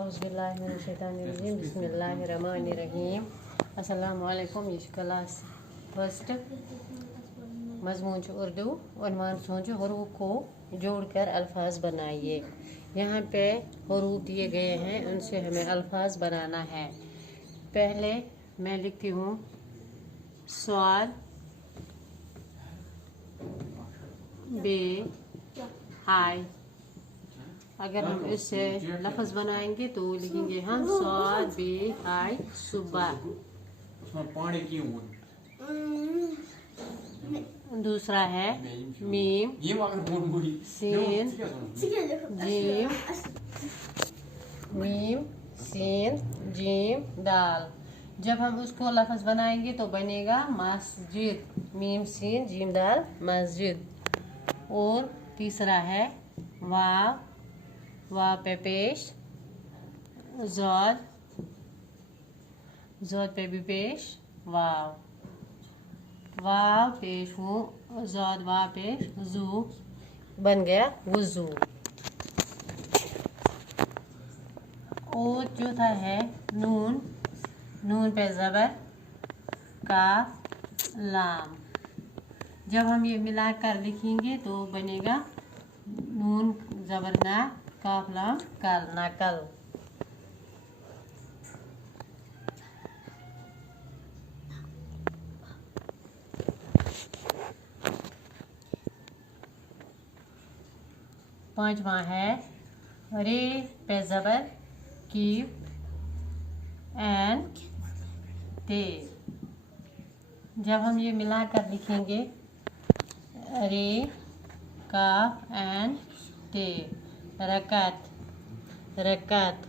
औज़ुबिल्लाहिमिनश्शैतानिर्रजीम बिस्मिल्लाहिर्रहमानिर्रहीम। अस्सलामु अलैकुम। ये क्लास फर्स्ट मज़मून उर्दू उन्वान सोच हरूफ को जोड़कर अल्फाज बनाइए। यहाँ पे हरूफ दिए गए हैं, उनसे हमें अल्फाज बनाना है। पहले मैं लिखती हूँ स्वाद बे हाय। अगर हम इससे लफ्ज़ बनाएंगे तो लिखेंगे हम स्वाद बे हाय सुबह। दूसरा है मीम सीन जीम, मीम सीन जीम दाल। जब हम उसको लफ्ज़ बनाएंगे तो बनेगा मस्जिद, मीम सीन जीम दाल मस्जिद। और तीसरा है वाव पे पेश ज़ोद, ज़ोद पे भी पेश वाव पेश हूँ ज़ोद वाव पेश जू, बन गया वज़ू। और चौथा है नून, नून पे ज़बर काफ लाम। जब हम ये मिलाकर लिखेंगे तो बनेगा नून ज़बर ना काफ लाम कल नकल। पांचवा है रे पे ज़बर कीफ एन ते। जब हम ये मिलाकर लिखेंगे रे काफ एन ते रकत रकत।